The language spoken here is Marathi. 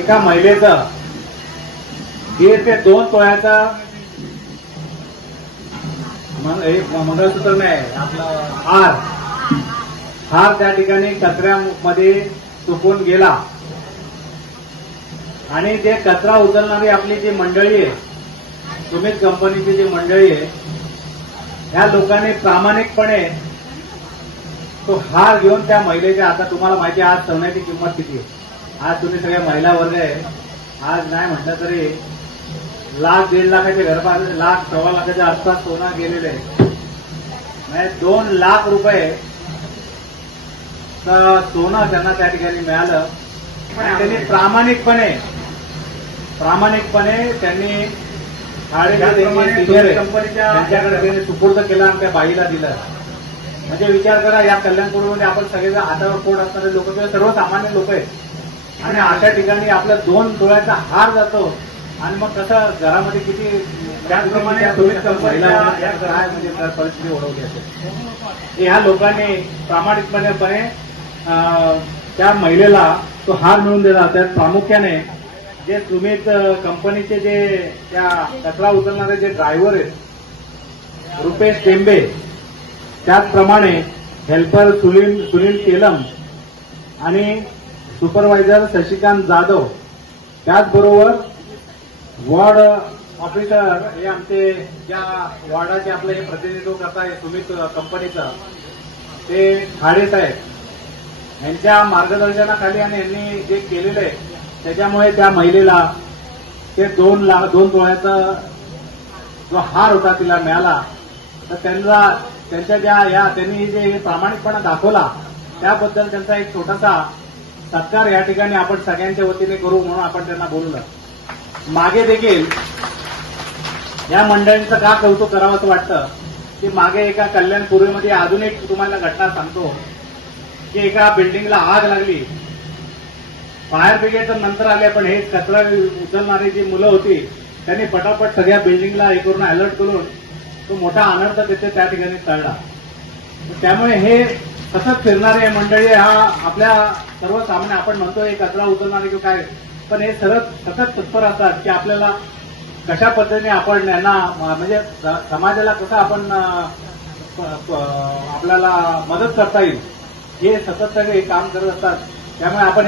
एका महिलेचा दीड ते दोन तोळ्याचा मंगळसूत्र नाही आपला हार. हार त्या ठिकाणी कचऱ्यामध्ये चुकून गेला. आणि ते कचरा उचलणारी आपली जी मंडळी आहे सुमित कंपनीची जी मंडळी आहे ह्या लोकांनी प्रामाणिकपणे तो हार घेऊन त्या महिलेच्या आता तुम्हाला माहिती आज सोन्याची किंमत किती आहे. आज तुम्ही सगळ्या महिला वर्ग आहे. आज नाही म्हटलं तरी लाख दीड लाखाच्या घरबार लाख सव्वा लाखाच्या आसपास सोनं गेलेलं आहे. म्हणजे दोन लाख रुपये सोनं त्यांना त्या ठिकाणी मिळालं. पण त्यांनी प्रामाणिकपणे प्रामाणिकपणे त्यांनी कंपनीच्या सुपूर्द केला आणि त्या बाईला दिलं. म्हणजे विचार करा या कल्याणपूरमध्ये आपण सगळेजण हातावर पोट असणारे लोक किंवा सर्वसामान्य लोक आहेत. आणि अशा ठिकाणी आपला दोन डोळ्याचा हार जातो. आणि मग कसं घरामध्ये किती त्याचप्रमाणे या परिस्थिती ओढवली असेल. ह्या लोकांनी प्रामाणिकपणेपणे त्या महिलेला तो हार मिळून दिला. त्यात प्रामुख्याने जे तुम्ही कंपनीचे जे त्या कचरा उचलणारे जे ड्रायव्हर आहेत रुपेश टेंबे त्याचप्रमाणे हेल्पर सुनील सुनील तेलम आणि सुपरवायझर शशिकांत जाधव. त्याचबरोबर वॉर्ड ऑफिसर हे आमचे ज्या वॉर्डाचे आपलं हे प्रतिनिधित्व आहे सुमित कंपनीचं ते खाडे साहेब. यांच्या मार्गदर्शनाखाली आणि यांनी जे केलेलं आहे त्याच्यामुळे त्या महिलेला ते दोन लाख दोन डोळ्याचा जो हार होता तिला मिळाला. तर त्यांना त्यांच्या ज्या या त्यांनी जे प्रामाणिकपणा दाखवला त्याबद्दल त्यांचा एक छोटासा सत्कार या ठिकाणी आपण सगळ्यांच्या वतीने करू म्हणून आपण त्यांना बोललं मागे देखील या मंडळींचं का कौतुक करावं असं वाटतं की मागे एका कल्याण पूर्वेमध्ये अजून एक तुम्हाला घटना सांगतो की एका बिल्डिंगला आग लागली. फायर ब्रिगेड तर नंतर आले पण हे कचरा उचलणारी जी मुलं होती त्यांनी पटापट सगळ्या बिल्डिंगला हे करून अलर्ट करून तो मोठा अनर्थ तिथे त्या ठिकाणी टळला त्यामुळे हे सतत फिरणारे मंडळी हा आपल्या सर्वसामान्य आपण म्हणतो हे कचरा उचलणारे किंवा काय? पण हे सरत सतत तत्पर असतात की आपल्याला कशा पद्धतीने आपण यांना म्हणजे समाजाला कसं आपण आपल्याला मदत करता येईल हे सतत सगळे काम करत असतात. त्यामुळे आपण